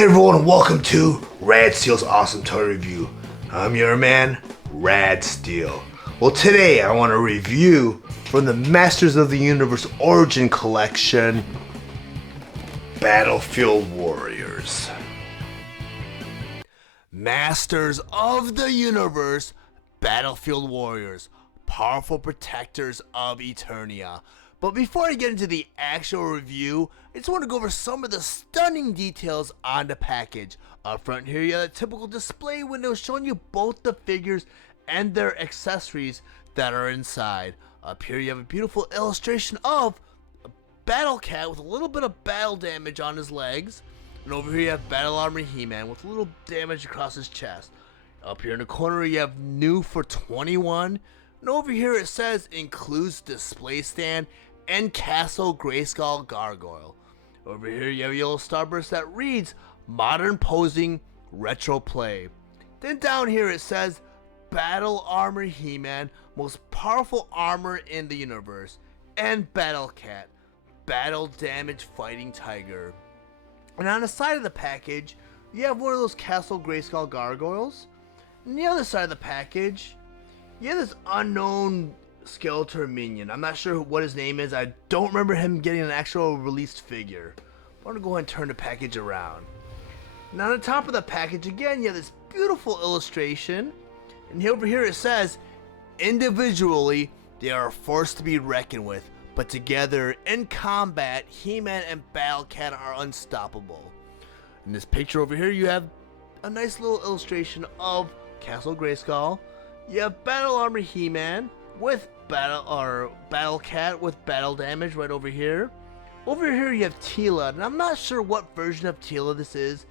Hey everyone, and welcome to Rad Steele's Awesome Toy Review. I'm your man, Rad Steele. Well, today I want to review from the Masters of the Universe Origin Collection, Battlefield Warriors. Masters of the Universe Battlefield Warriors, powerful protectors of Eternia. But before I get into the actual review, I just want to go over some of the stunning details on the package. Up front here, you have a typical display window showing you both the figures and their accessories that are inside. Up here, you have a beautiful illustration of a Battle Cat with a little bit of battle damage on his legs. And over here, you have Battle Armor He-Man with a little damage across his chest. Up here in the corner, you have New for 21. And over here, it says includes display stand and Castle Grayskull Gargoyle. Over here you have a yellow starburst that reads Modern Posing Retro Play. Then down here it says Battle Armor He-Man, most powerful armor in the universe, and Battle Cat, battle damage fighting tiger. And on the side of the package you have one of those Castle Grayskull Gargoyles. And the other side of the package you have this unknown Skeletor minion. I'm not sure what his name is. I don't remember him getting an actual released figure. I'm going to go ahead and turn the package around. Now on the top of the package again you have this beautiful illustration. And over here it says, individually they are a force to be reckoned with, but together in combat He-Man and Battle Cat are unstoppable. In this picture over here you have a nice little illustration of Castle Grayskull. You have Battle Armor He-Man with Battle Cat with battle damage right over here. Over here you have Tila, and I'm not sure what version of Tila this is.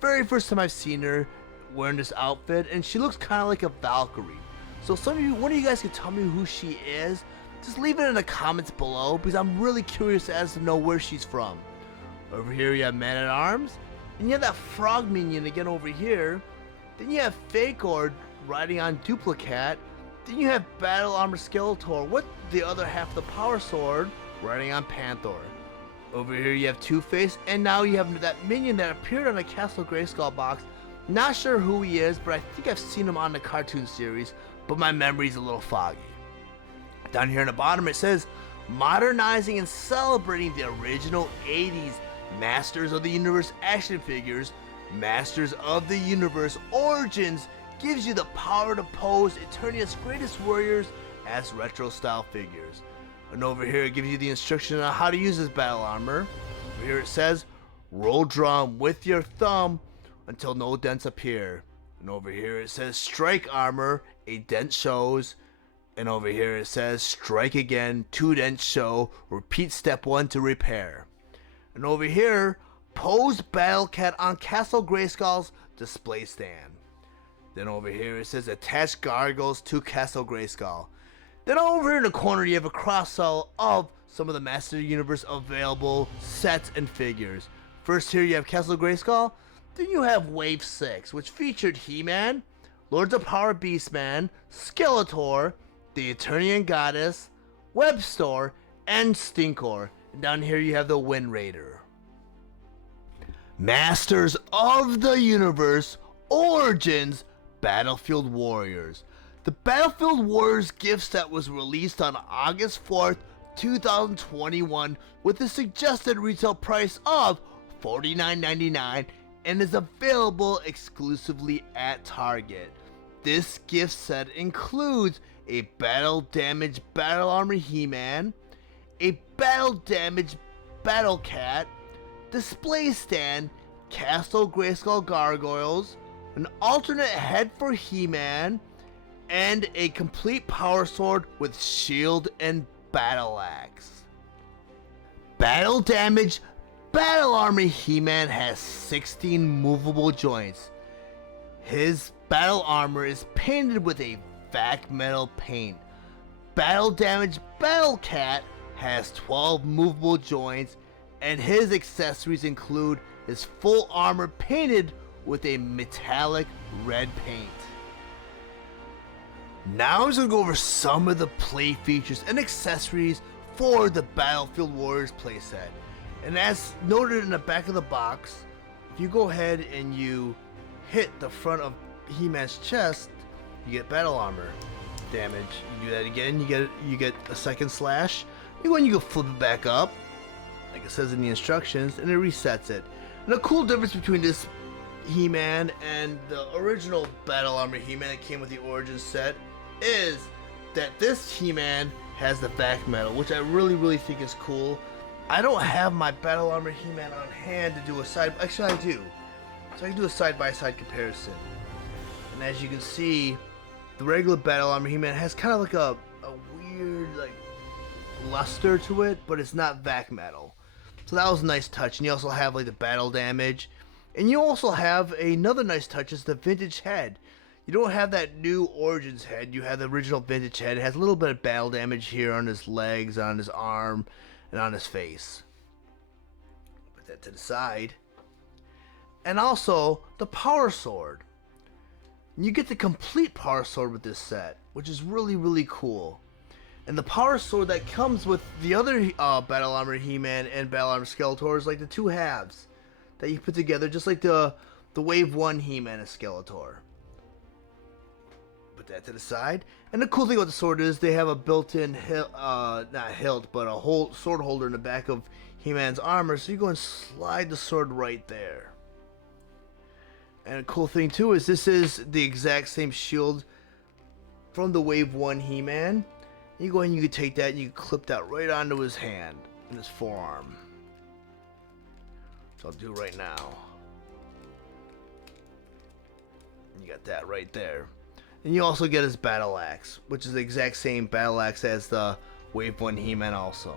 Very first time I've seen her wearing this outfit, and she looks kind of like a Valkyrie. So one of you guys can tell me who she is. Just leave it in the comments below, because I'm really curious as to know where she's from. Over here you have Man at Arms, and you have that frog minion again over here. Then you have Fakor riding on Duplicat. Then you have Battle Armor Skeletor with the other half of the Power Sword riding on Panther. Over here you have Two-Face, and now you have that minion that appeared on the Castle Grayskull box. Not sure who he is, but I think I've seen him on the cartoon series, but my memory's a little foggy. Down here in the bottom it says, modernizing and celebrating the original 80s Masters of the Universe action figures. Masters of the Universe Origins gives you the power to pose Eternia's greatest warriors as retro style figures. And over here it gives you the instruction on how to use this battle armor. Over here it says roll drum with your thumb until no dents appear. And over here it says strike armor, a dent shows. And over here it says strike again, 2 dents show, repeat step 1 to repair. And over here, pose Battle Cat on Castle Grayskull's display stand. Then over here it says attach gargoyles to Castle Grayskull. Then over here in the corner you have a cross-sell of some of the Master of the Universe available sets and figures. First here you have Castle Grayskull. Then you have Wave 6, which featured He-Man, Lords of Power Beastman, Skeletor, the Eternian Goddess, Webstor, and Stinkor. And down here you have the Wind Raider. Masters of the Universe Origins Battlefield Warriors. The Battlefield Warriors gift set was released on August 4th, 2021 with a suggested retail price of $49.99 and is available exclusively at Target. This gift set includes a battle damaged Battle Armor He-Man, a battle damaged Battle Cat, display stand, Castle Grayskull Gargoyles, an alternate head for He-Man, and a complete power sword with shield and battle axe. Battle damage Battle Armor He-Man has 16 movable joints. His battle armor is painted with a vac metal paint. Battle damage Battle Cat has 12 movable joints, and his accessories include his full armor painted with a metallic red paint. Now I'm just going to go over some of the play features and accessories for the Battlefield Warriors playset. And as noted in the back of the box, if you go ahead and you hit the front of He-Man's chest, you get battle armor damage. You do that again, you get a second slash. You go and you go flip it back up, like it says in the instructions, and it resets it. And the cool difference between this He-Man and the original battle armor He-Man that came with the origin set is that this He-Man has the back metal, which I really think is cool. I don't have my battle armor He-Man on hand to do a side. Actually, I do. So I can do a side-by-side comparison. And as you can see, the regular battle armor He-Man has kind of like a weird like luster to it, but it's not back metal. So that was a nice touch. And you also have like the battle damage. And you also have another nice touch is the vintage head. You don't have that new Origins head. You have the original vintage head. It has a little bit of battle damage here on his legs, on his arm, and on his face. Put that to the side. And also the power sword. You get the complete power sword with this set, which is really cool. And the power sword that comes with the other battle armor He-Man and battle armor Skeletor is like the two halves that you put together, just like the Wave 1 He-Man and Skeletor. Put that to the side. And the cool thing about the sword is they have a built-in not hilt, but a sword holder in the back of He-Man's armor, so you go and slide the sword right there. And a cool thing too is this is the exact same shield from the Wave 1 He-Man. You go ahead and you can take that and you can clip that right onto his hand and his forearm. So I'll do right now. You got that right there. And you also get his battle axe, which is the exact same battle axe as the Wave 1 He-Man also.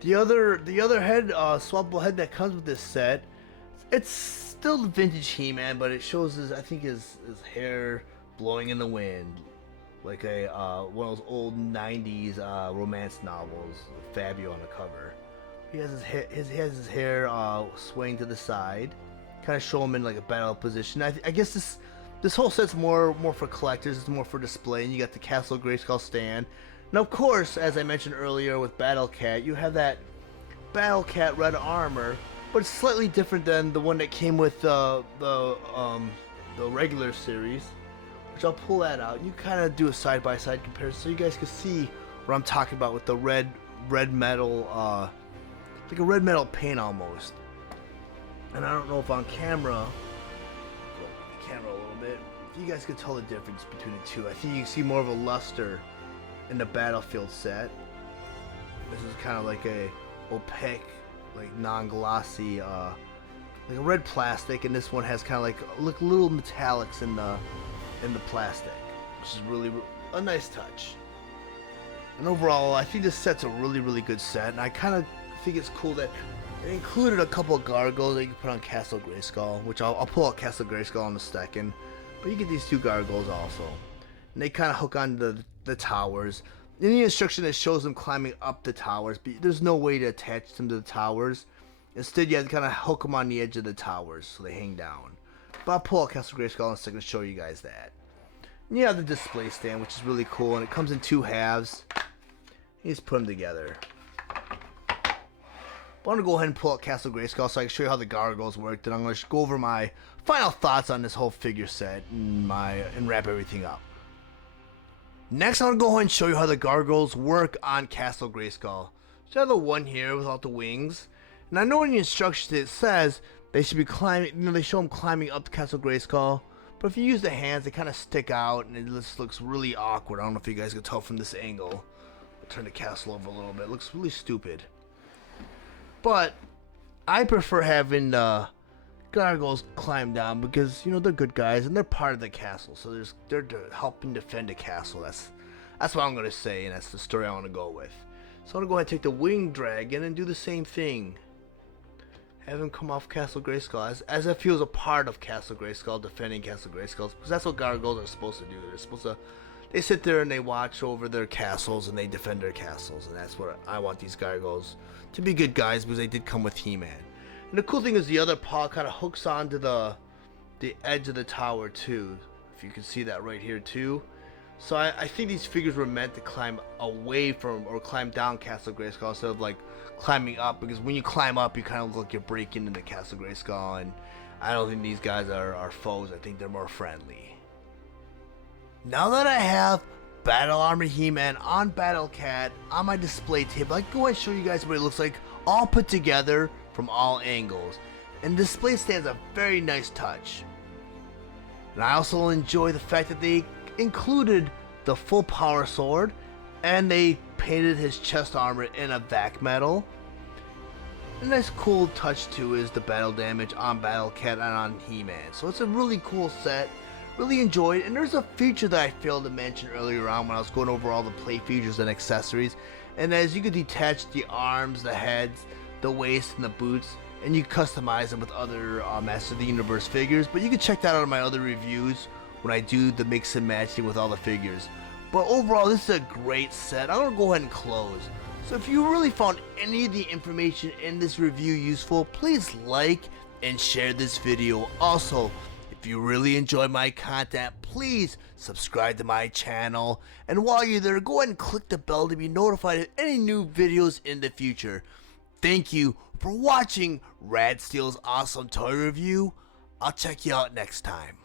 The other head, swappable head that comes with this set, it's still the vintage He-Man, but it shows his hair blowing in the wind, like one of those old '90s romance novels, with Fabio on the cover. He has his hair swaying to the side, kind of show him in like a battle position. I guess this whole set's more for collectors. It's more for display. And you got the Castle Grayskull stand. Now, of course, as I mentioned earlier with Battle Cat, you have that Battle Cat red armor, but it's slightly different than the one that came with the regular series, which I'll pull that out. You kind of do a side-by-side comparison so you guys can see what I'm talking about with the red metal, like a red metal paint almost. And I don't know if on camera, a little bit, if you guys can tell the difference between the two. I think you can see more of a luster in the Battlefield set. This is kind of like a opaque, like non-glossy, like a red plastic, and this one has kind of like little metallics in the plastic, which is really a nice touch. And overall, I think this set's a really good set, and I kind of think it's cool that it included a couple of gargoyles that you can put on Castle Grayskull, which I'll pull out Castle Grayskull in a second. But you get these two gargoyles also, and they kind of hook on the towers. In the instruction, it shows them climbing up the towers, but there's no way to attach them to the towers. Instead, you have to kind of hook them on the edge of the towers so they hang down. But I'll pull out Castle Grayskull in a second to show you guys that. And you have the display stand, which is really cool, and it comes in two halves. You just put them together. But I'm going to go ahead and pull out Castle Grayskull so I can show you how the gargoyles work. Then I'm going to go over my final thoughts on this whole figure set and wrap everything up. Next, I'm going to go ahead and show you how the gargoyles work on Castle Grayskull. So I have the one here without the wings. And I know in the instructions it says they should be climbing, they show them climbing up the Castle Grayskull. But if you use the hands, they kind of stick out and it just looks really awkward. I don't know if you guys can tell from this angle. I'll turn the castle over a little bit. It looks really stupid. But I prefer having gargoyles climb down because, you know, they're good guys and they're part of the castle. So they're helping defend the castle. That's what I'm going to say, and that's the story I want to go with. So I'm going to go ahead and take the winged dragon and do the same thing. Have him come off Castle Grayskull as if he was a part of Castle Grayskull, defending Castle Grayskull, because that's what gargoyles are supposed to do. They sit there and they watch over their castles and they defend their castles, and that's what I want these gargoyles to be, good guys, because they did come with He-Man. And the cool thing is the other paw kind of hooks onto the edge of the tower too. If you can see that right here too. So I think these figures were meant to climb away from or climb down Castle Grayskull instead of like climbing up, because when you climb up you kind of look like you're breaking into Castle Grayskull, and I don't think these guys are foes. I think they're more friendly. Now that I have Battle Armor He-Man on Battle Cat on my display table, I can go and show you guys what it looks like all put together from all angles. And the display stands a very nice touch. And I also enjoy the fact that they included the full power sword, and they painted his chest armor in a vac metal. A nice cool touch too is the battle damage on Battle Cat and on He-Man. So it's a really cool set. Really enjoyed. And there's a feature that I failed to mention earlier on when I was going over all the play features and accessories. And as you could detach the arms, the heads, the waist, and the boots, and you customize them with other Master of the Universe figures. But you can check that out in my other reviews when I do the mix and matching with all the figures. But overall, this is a great set. I'm going to go ahead and close. So if you really found any of the information in this review useful, please like and share this video. Also, if you really enjoy my content, please subscribe to my channel. And while you're there, go ahead and click the bell to be notified of any new videos in the future. Thank you for watching Rad Steele's awesome toy review. I'll check you out next time.